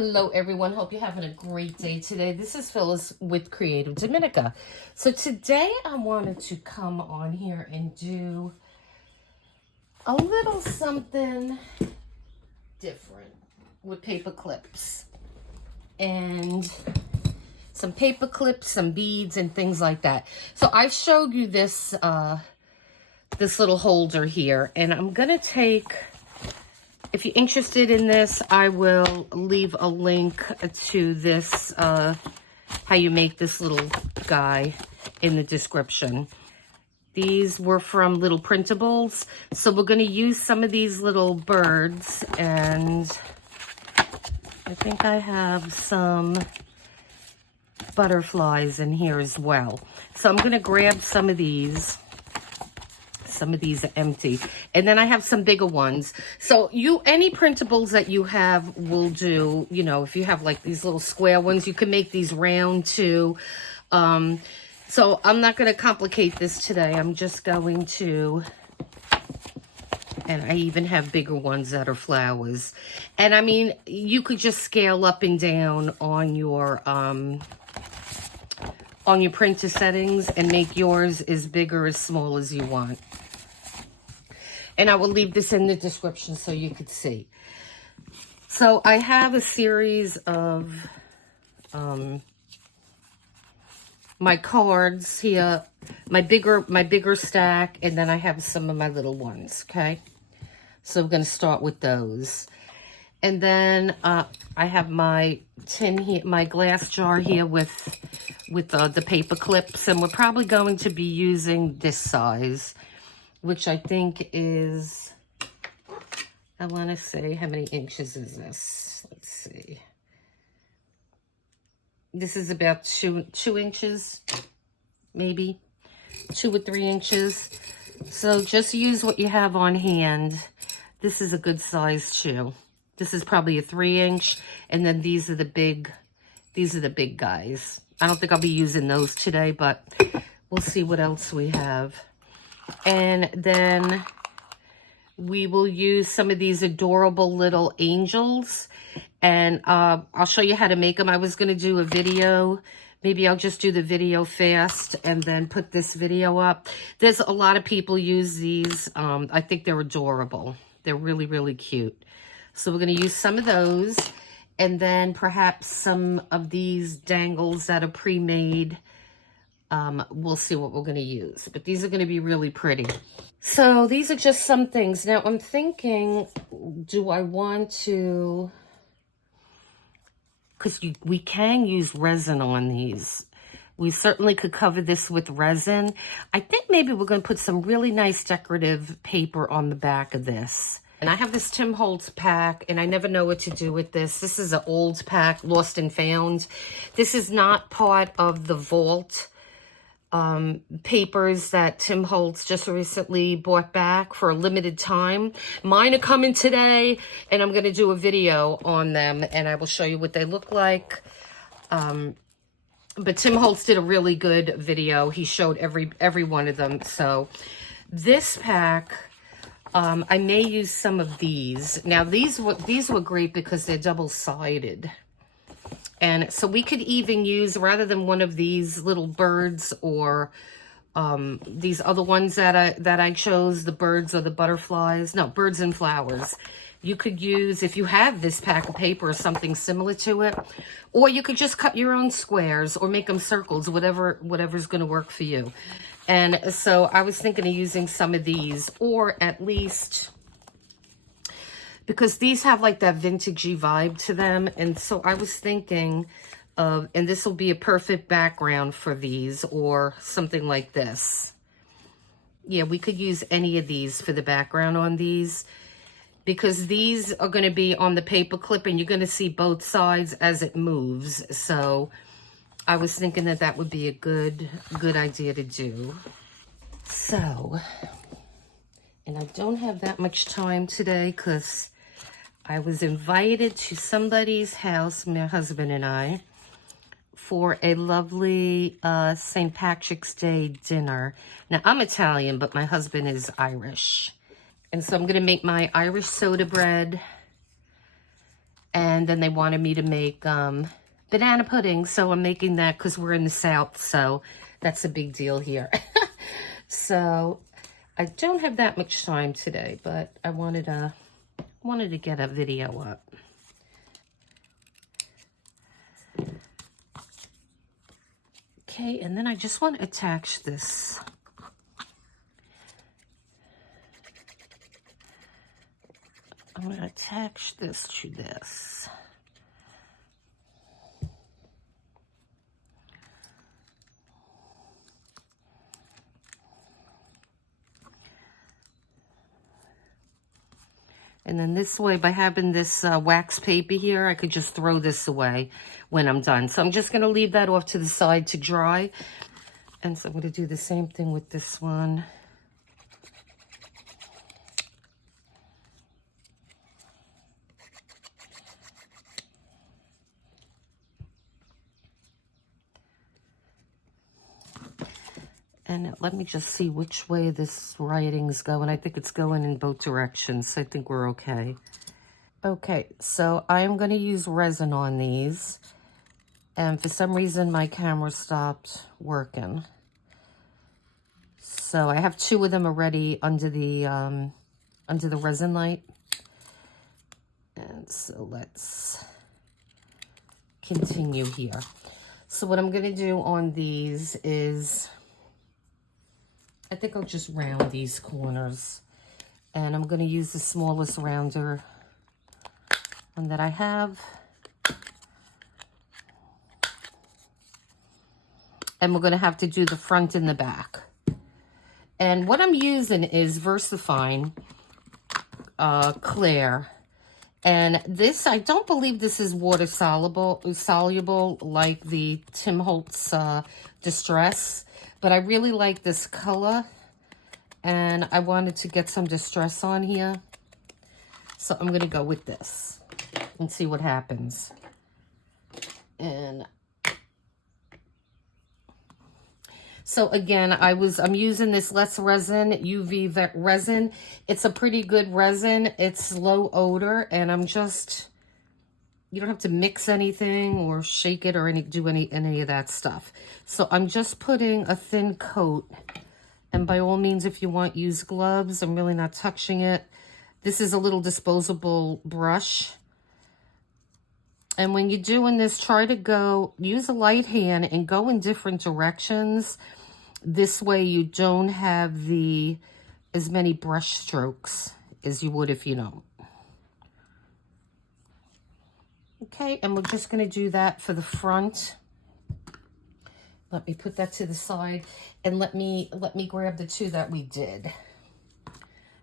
Hello everyone, hope you're having a great day today. This is Phyllis with Creative Domenica. So today I wanted to come on here and do a little something different with paper clips and some paper clips, some beads and things like that. So I showed you this this little holder here, and I'm gonna take, if you're interested in this, I will leave a link to this, how you make this little guy in the description. These were from Little Printables. So we're going to use some of these little birds, and I think I have some butterflies in here as well. So I'm going to grab some of these. Some of these are empty, and then I have some bigger ones. So any printables that you have will do. You know, if you have like these little square ones, you can make these round too. So I'm not going to complicate this today. I'm just going to, and I even have bigger ones that are flowers. And I mean, you could just scale up and down on your printer settings and make yours as big or as small as you want. And I will leave this in the description so you could see. So I have a series of my cards here, my bigger stack, and then I have some of my little ones, okay? So we're going to start with those. And then I have my tin here, my glass jar here with the paper clips, and we're probably going to be using this size, which I think is, I want to say, how many inches is this? Let's see. This is about two inches, maybe 2 or 3 inches. So just use what you have on hand. This is a good size too. This is probably a 3-inch, and then these are the big guys. I don't think I'll be using those today, but we'll see what else we have. And then we will use some of these adorable little angels, and I'll show you how to make them. I was going to do a video. Maybe I'll just do the video fast and then put this video up. There's a lot of people use these. I think they're adorable. They're really, really cute. So we're going to use some of those, and then perhaps some of these dangles that are pre-made. We'll see what we're going to use, but these are going to be really pretty. So these are just some things. Now I'm thinking, do I want to, because we can use resin on these. We certainly could cover this with resin. I think maybe we're going to put some really nice decorative paper on the back of this. And I have this Tim Holtz pack, and I never know what to do with this. This is an old pack, lost and found. This is not part of the vault papers that Tim Holtz just recently bought back for a limited time. Mine are coming today, and I'm going to do a video on them, and I will show you what they look like. But Tim Holtz did a really good video. He showed every one of them. So this pack, I may use some of these. Now these were great because they're double-sided. And so we could even use, rather than one of these little birds or these other ones that I chose, the birds or the butterflies, no, birds and flowers. You could use, if you have this pack of paper or something similar to it, or you could just cut your own squares or make them circles, whatever's going to work for you. And so I was thinking of using some of these, or at least, because these have like that vintagey vibe to them. And so I was thinking of, and this will be a perfect background for these, or something like this. Yeah, we could use any of these for the background on these, because these are going to be on the paper clip, and you're going to see both sides as it moves. So I was thinking that that would be a good idea to do. So, and I don't have that much time today because I was invited to somebody's house, my husband and I, for a lovely St. Patrick's Day dinner. Now, I'm Italian, but my husband is Irish. And so I'm going to make my Irish soda bread. And then they wanted me to make banana pudding. So I'm making that because we're in the South. So that's a big deal here. So I don't have that much time today, but I wanted to get a video up. Okay, and then I just want to attach this. I'm going to attach this to this. And then this way, by having this wax paper here, I could just throw this away when I'm done. So I'm just going to leave that off to the side to dry. And so I'm going to do the same thing with this one. And let me just see which way this writing's going. I think it's going in both directions. So I think we're okay. Okay, so I'm going to use resin on these. And for some reason, my camera stopped working. So I have 2 of them already under the resin light. And so let's continue here. So what I'm going to do on these is, I think I'll just round these corners. And I'm going to use the smallest rounder one that I have. And we're going to have to do the front and the back. And what I'm using is VersaFine Clear. And this, I don't believe this is water soluble like the Tim Holtz Distress. But I really like this color. And I wanted to get some distress on here. So I'm going to go with this and see what happens. And so again, I'm using this Let's Resin UV resin. It's a pretty good resin. It's low odor, and you don't have to mix anything or shake it or do any of that stuff. So I'm just putting a thin coat. And by all means, if you want, use gloves. I'm really not touching it. This is a little disposable brush. And when you're doing this, try to use a light hand and go in different directions. This way you don't have as many brush strokes as you would if you don't. Okay, and we're just going to do that for the front. Let me put that to the side, and let me grab the 2 that we did.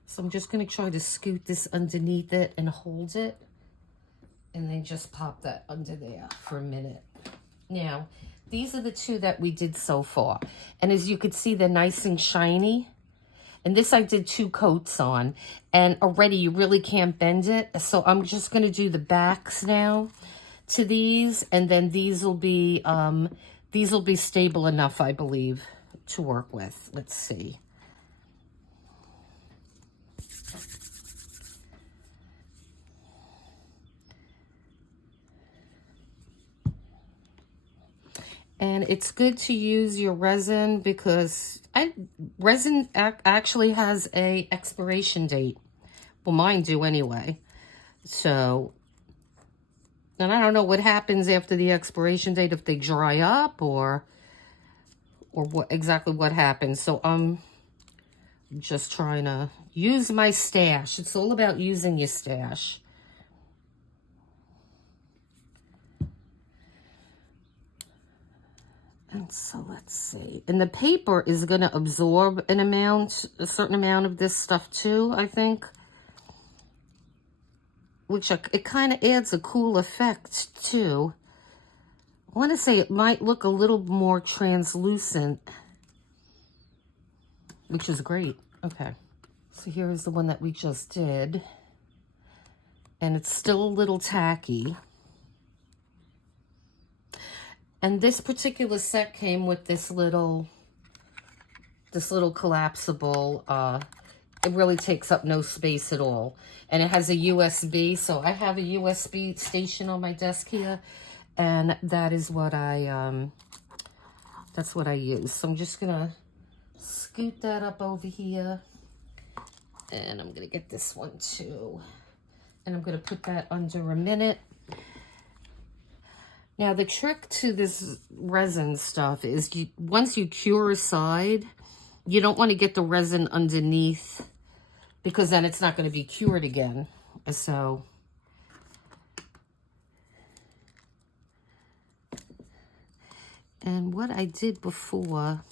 So I'm just going to try to scoot this underneath it and hold it, and then just pop that under there for a minute. Now, these are the 2 that we did so far. And as you can see, they're nice and shiny. And this I did 2 coats on. And already you really can't bend it. So I'm just going to do the backs now to these. And then these will be stable enough, I believe, to work with. Let's see. And it's good to use your resin because resin actually has a expiration date. Well, mine do anyway. So, and I don't know what happens after the expiration date, if they dry up or exactly what happens. So I'm just trying to use my stash. It's all about using your stash. And so let's see. And the paper is going to absorb a certain amount of this stuff too, I think. Which it kind of adds a cool effect too. I want to say it might look a little more translucent, which is great. Okay. So here's the one that we just did. And it's still a little tacky. And this particular set came with this little collapsible it really takes up no space at all. And it has a USB, so I have a USB station on my desk here, and that is what that's what I use. So I'm just gonna scoot that up over here, and I'm gonna get this one too. And I'm gonna put that under a minute. Now the trick to this resin stuff is once you cure a side, you don't want to get the resin underneath, because then it's not going to be cured again. So and what I did before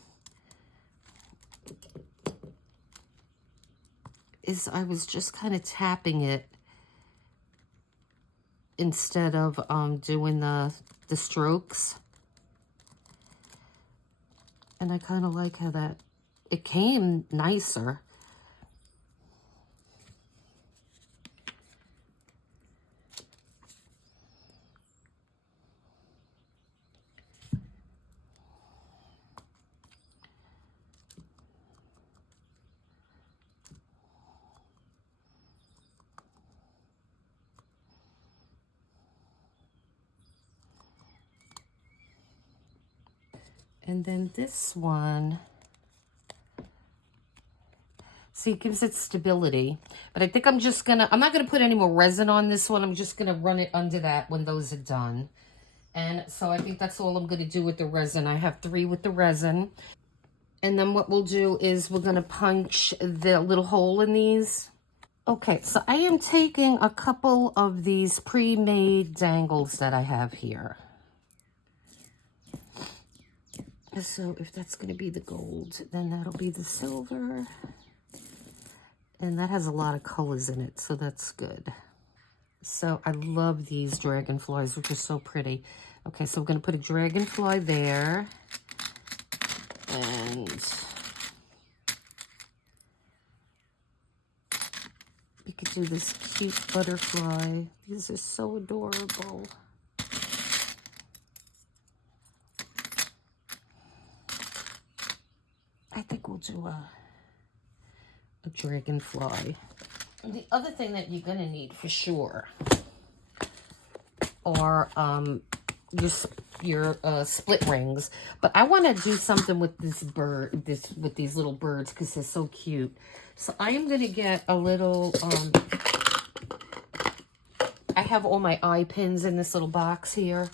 is I was just kind of tapping it instead of doing the strokes. And I kind of like how that, it came nicer. And then this one, see, it gives it stability. But I think I'm not gonna put any more resin on this one. I'm just gonna run it under that when those are done. And so I think that's all I'm gonna do with the resin. I have 3 with the resin. And then what we'll do is we're gonna punch the little hole in these. Okay, so I am taking a couple of these pre-made dangles that I have here. So if that's going to be the gold, then that'll be the silver. And that has a lot of colors in it, so that's good. So I love these dragonflies, which are so pretty. Okay, so we're going to put a dragonfly there. And we could do this cute butterfly. These are so adorable. I think we'll do a dragonfly. And the other thing that you're going to need for sure are your split rings. But I want to do something with this bird, with these little birds, because they're so cute. So I am going to get a little, I have all my eye pins in this little box here.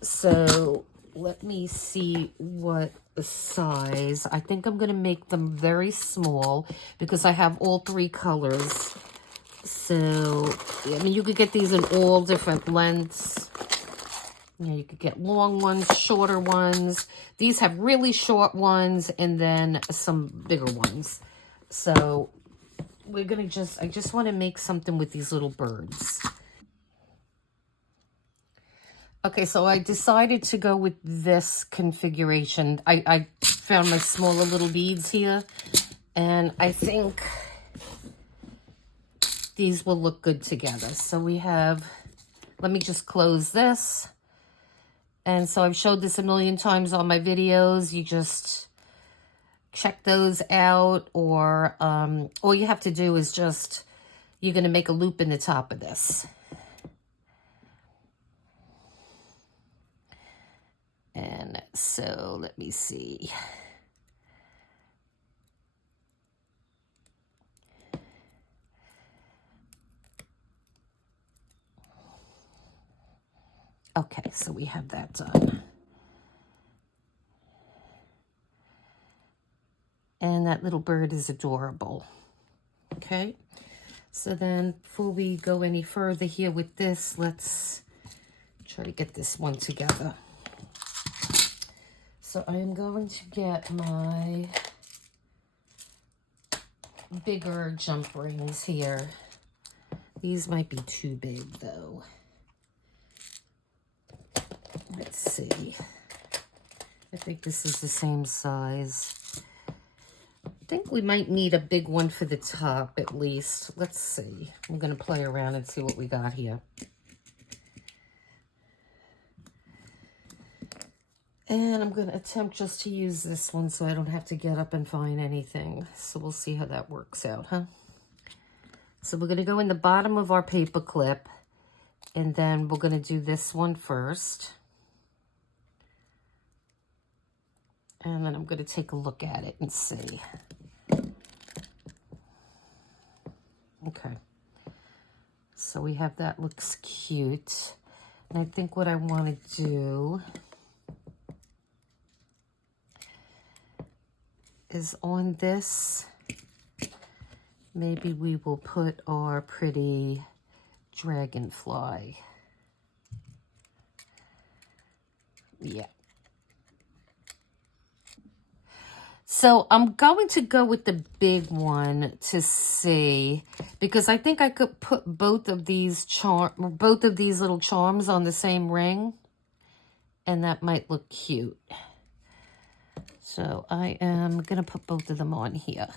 So let me see what size. I think I'm going to make them very small because I have all 3 colors. So, I mean, you could get these in all different lengths. You know, you could get long ones, shorter ones. These have really short ones and then some bigger ones. So, we're going to I just want to make something with these little birds. Okay, so I decided to go with this configuration. I found my smaller little beads here, and I think these will look good together. So we have, let me just close this. And so I've showed this a million times on my videos. You just check those out, or all you have to do is just, you're going to make a loop in the top of this. And so let me see. Okay, so we have that done. And that little bird is adorable. Okay, so then before we go any further here with this, let's try to get this one together. So I am going to get my bigger jump rings here. These might be too big though. Let's see. I think this is the same size. I think we might need a big one for the top at least. Let's see. I'm going to play around and see what we got here. And I'm going to attempt just to use this one so I don't have to get up and find anything. So we'll see how that works out, huh? So we're going to go in the bottom of our paper clip, and then we're going to do this one first. And then I'm going to take a look at it and see. Okay. So we have that, looks cute. And I think what I want to do is on this, maybe we will put our pretty dragonfly. Yeah. So I'm going to go with the big one to see, because I think I could put both of these little charms on the same ring, and that might look cute. So I am going to put both of them on here.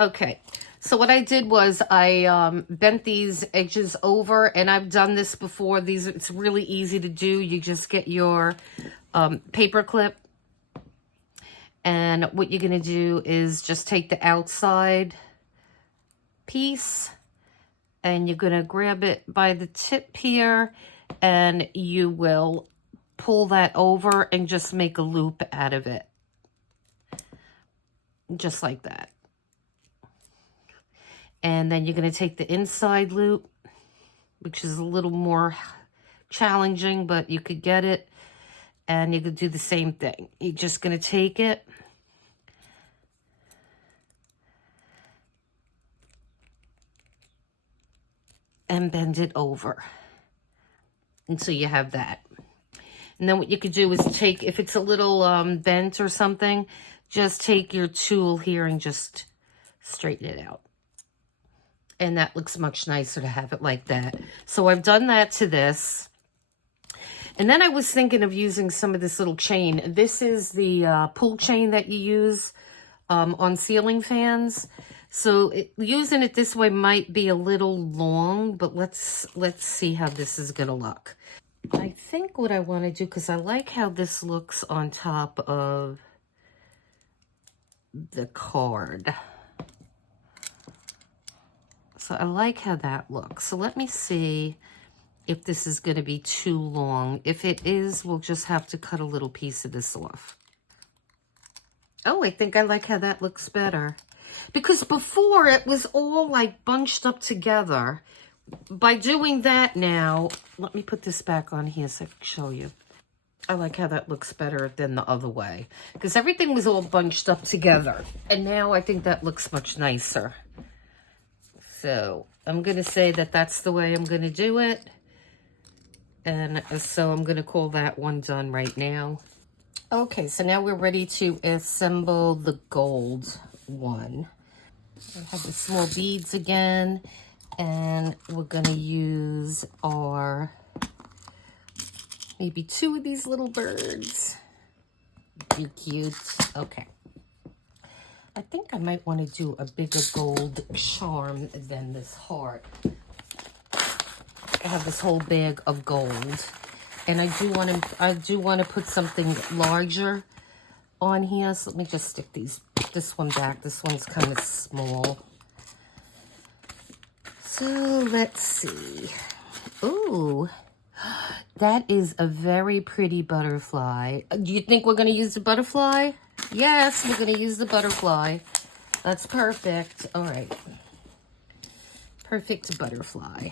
Okay, so what I did was I bent these edges over, and I've done this before. It's really easy to do. You just get your paper clip, and what you're going to do is just take the outside piece, and you're going to grab it by the tip here, and you will pull that over and just make a loop out of it. Just like that. And then you're going to take the inside loop, which is a little more challenging, but you could get it. And you could do the same thing. You're just going to take it and bend it over until you have that. And then what you could do is take, if it's a little bent or something, just take your tool here and just straighten it out. And that looks much nicer to have it like that. So I've done that to this. And then I was thinking of using some of this little chain. This is the pull chain that you use on ceiling fans. So using it this way might be a little long, but let's see how this is going to look. I think what I want to do, because I like how this looks on top of the card. So I like how that looks. So let me see if this is going to be too long. If it is, we'll just have to cut a little piece of this off. Oh, I think I like how that looks better. Because before it was all like bunched up together. By doing that now, let me put this back on here so I can show you. I like how that looks better than the other way. Because everything was all bunched up together. And now I think that looks much nicer. So I'm going to say that that's the way I'm going to do it. And so I'm going to call that one done right now. Okay, so now we're ready to assemble the gold one. I have the small beads again. And we're going to use our, maybe 2 of these little birds. Be cute. Okay. I think I might want to do a bigger gold charm than this heart. I have this whole bag of gold, and I do want to put something larger on here. So let me just stick this one back. This one's kind of small. So let's see. Ooh, that is a very pretty butterfly. Do you think we're going to use the butterfly? Yes, we're going to use the butterfly. That's perfect. All right. Perfect butterfly.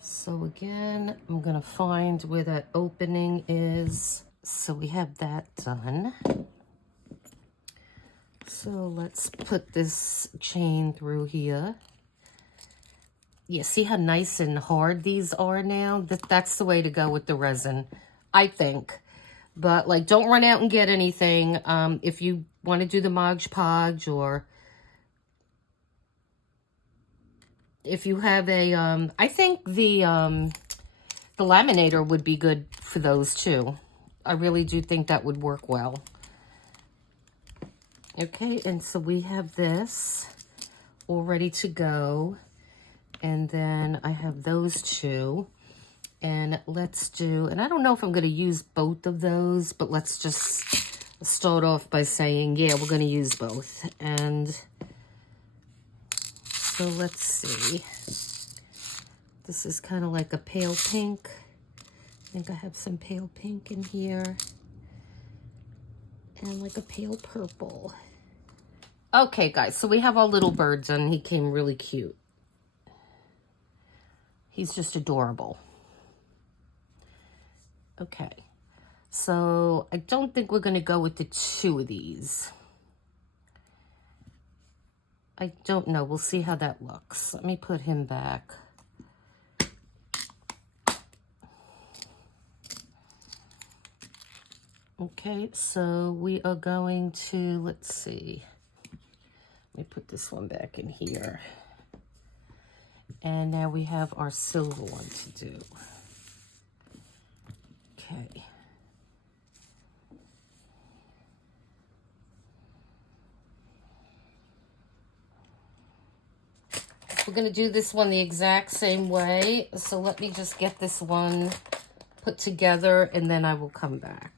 So again, I'm going to find where that opening is. So we have that done. So let's put this chain through here. Yeah, see how nice and hard these are now? That's the way to go with the resin, I think. But, like, don't run out and get anything. If you want to do the Mod Podge, or if you have a, I think the The laminator would be good for those too. I really do think that would work well. Okay, and so we have this all ready to go. And then I have those two. And let's do, and I don't know if I'm going to use both of those, but let's just start off by saying, yeah, we're going to use both. And so let's see. This is kind of like a pale pink. I think I have some pale pink in here. And like a pale purple. Okay, guys, so we have our little birds, and he came really cute. He's just adorable. Okay, so I don't think we're going to go with the two of these. I don't know. We'll see how that looks. Let me put him back. Okay, so we are going to, let's see. Let me put this one back in here. And now we have our silver one to do. Okay. We're going to do this one the exact same way. So let me just get this one put together and then I will come back.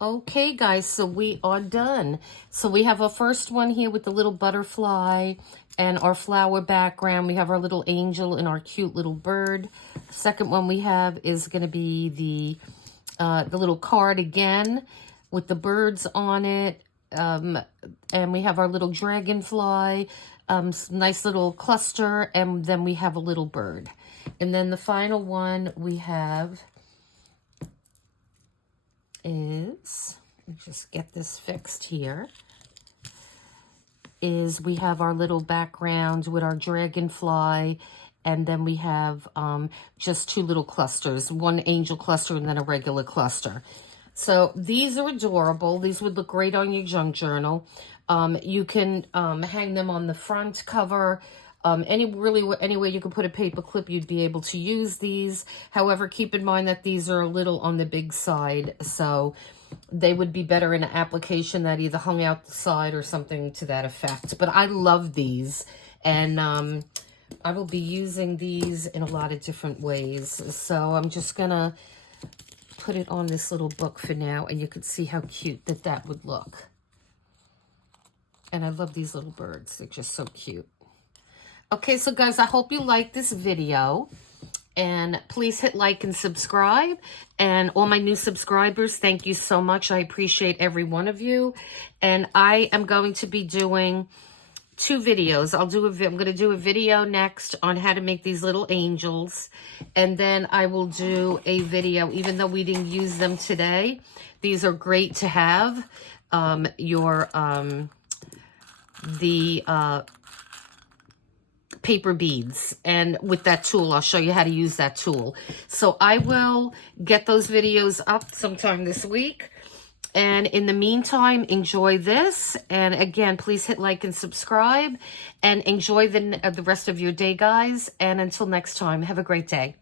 Okay, guys, so we are done. So we have our first one here with the little butterfly and our flower background. We have our little angel and our cute little bird. The second one we have is going to be the little card again with the birds on it. And we have our little dragonfly, nice little cluster, and then we have a little bird. And then the final one we have is, let me just get this fixed here, is we have our little background with our dragonfly, and then we have just two little clusters, one angel cluster and then a regular cluster. So these are adorable. These would look great on your junk journal. You can hang them on the front cover. Any way you can put a paper clip, you'd be able to use these. However, keep in mind that these are a little on the big side, so they would be better in an application that either hung out the side or something to that effect. But I love these, and I will be using these in a lot of different ways. So I'm just gonna put it on this little book for now, and you can see how cute that would look. And I love these little birds. They're just so cute. Okay, so guys, I hope you like this video, and please hit like and subscribe. And all my new subscribers, thank you so much. I appreciate every one of you. And I am going to be doing 2 videos. I'm going to do a video next on how to make these little angels, and then I will do a video, even though we didn't use them today. These are great to have. Paper beads, and with that tool, I'll show you how to use that tool. So I will get those videos up sometime this week, and in the meantime, enjoy this. And again, please hit like and subscribe, and enjoy the rest of your day, guys. And until next time, have a great day.